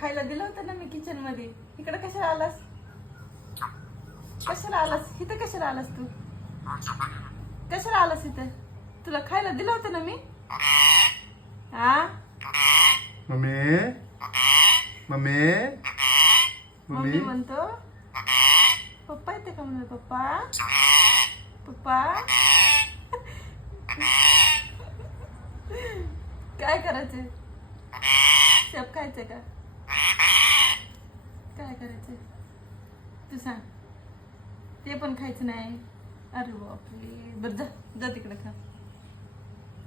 खायला दिलं होतं ना मी किचनमध्ये. इकडे कशाला आलास? कशाला आलास? इथं कशाला आलास तू? कशाला आलास इथं? तुला खायला दिलं होतं ना मी? हा मम्मी? मम्मी? मम्मी म्हणतो पप्पा येते का म्हणलं पप्पा? पप्पा? काय करायचं शेप खायचं का? काय करायचं? तू सांग. ते पण खायचं नाही. अरे बापरे. बरं जा जा तिकडे खा.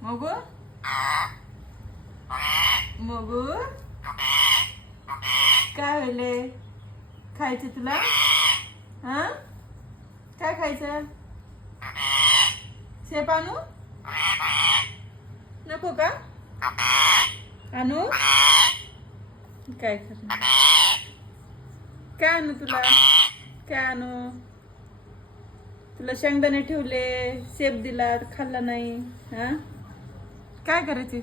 मग? मग? काय होईल खायचं तुला? हा? काय खायचं? शेप आणू? नको का? आणू? काय करणार? काय आणू तुला? काय आणू? तुला शेंगदाणे ठेवले सेब दिला खाल्ला नाही हा? काय करायचे?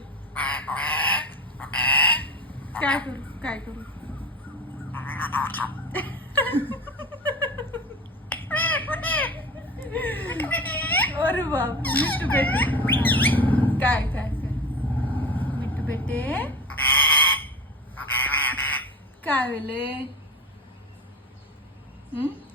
काय करू? काय करू? अरे बाप मिठू बेटे. काय काय काय? मिठू बेटे? काय वेले Hmm?